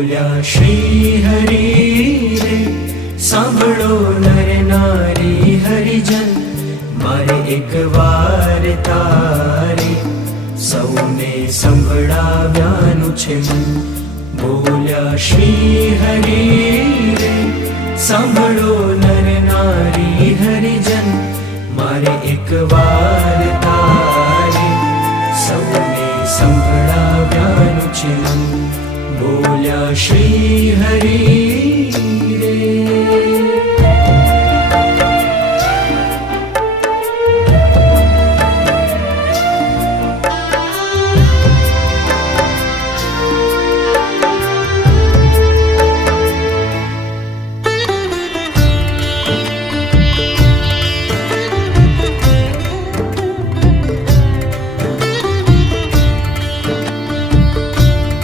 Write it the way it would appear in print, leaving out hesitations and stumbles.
બોલ્યા શ્રી હરિ રે, સાંભળો નર નારી હરિજન, મારે એક વાર તારે સૌને સંભળાવ્યાનું છે મન. બોલ્યા શ્રી હરિ રે, સાંભળો નર નારી હરિજન, મારે એક વાર તારે સૌને સંભળાવ્યાનું છે મન. બોલ્યા શ્રી હરિ